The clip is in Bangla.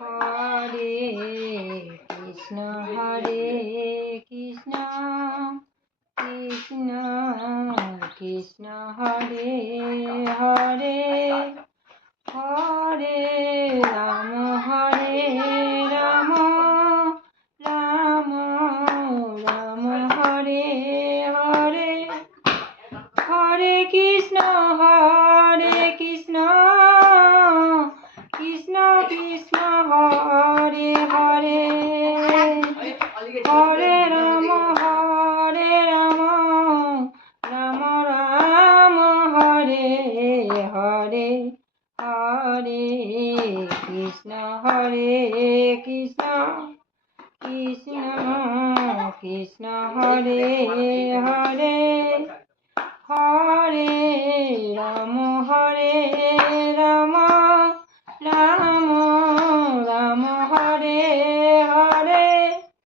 হরে কৃষ্ণ কৃষ্ণ কৃষ্ণ হরে হরে হরে রাম রাম রাম হরে হরে হরে কৃষ্ণ কৃষ্ণ কৃষ্ণ হরে হরে হরে রাম রাম রাম হরে হরে হরে কৃষ্ণ কৃষ্ণ কৃষ্ণ হরে হরে হরে রাম